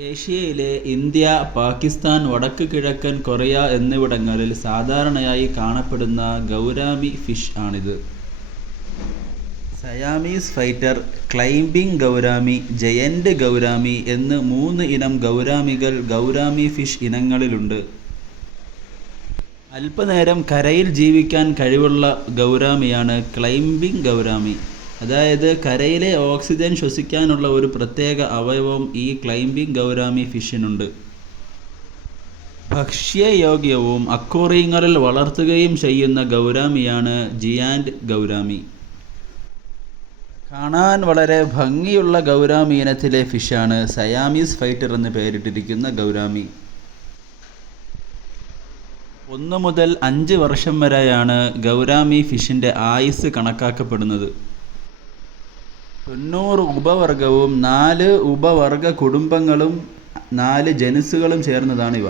ഏഷ്യയിലെ ഇന്ത്യ പാകിസ്ഥാൻ വടക്ക് കിഴക്കൻ കൊറിയ എന്നിവിടങ്ങളിൽ സാധാരണയായി കാണപ്പെടുന്ന ഗൗരാമി ഫിഷ് ആണിത്. Siamese fighter climbing gourami giant gourami എന്ന് മൂന്ന് ഇനം ഗൗരാമികൾ ഗൗരാമി ഫിഷ് ഇനങ്ങളിലുണ്ട്. അല്പനേരം കരയിൽ ജീവിക്കാൻ കഴിവുള്ള ഗൗരാമിയാണ് ക്ലൈംബിംഗ് ഗൗരാമി. അതായത് കരയിലെ ഓക്സിജൻ ശ്വസിക്കാനുള്ള ഒരു പ്രത്യേക അവയവം ഈ ക്ലൈംബിംഗ് ഗൗരാമി ഫിഷിനുണ്ട്. ഭക്ഷ്യയോഗ്യവും അക്വറിയങ്ങളിൽ വളർത്തുകയും ചെയ്യുന്ന ഗൗരാമിയാണ് ജിയാൻഡ് ഗൗരാമി. കാണാൻ വളരെ ഭംഗിയുള്ള ഗൗരാമി ഇനത്തിലെ ഫിഷാണ് സയാമീസ് ഫൈറ്റർ എന്ന് പേരിട്ടിരിക്കുന്ന ഗൗരാമി. ഒന്ന് മുതൽ അഞ്ച് വർഷം വരെയാണ് ഗൗരാമി ഫിഷിന്റെ ആയുസ് കണക്കാക്കപ്പെടുന്നത്. തൊണ്ണൂറ് ഉപവർഗവും നാല് ഉപവർഗ കുടുംബങ്ങളും നാല് ജനുസുകളും ചേർന്നതാണ് ഇവ.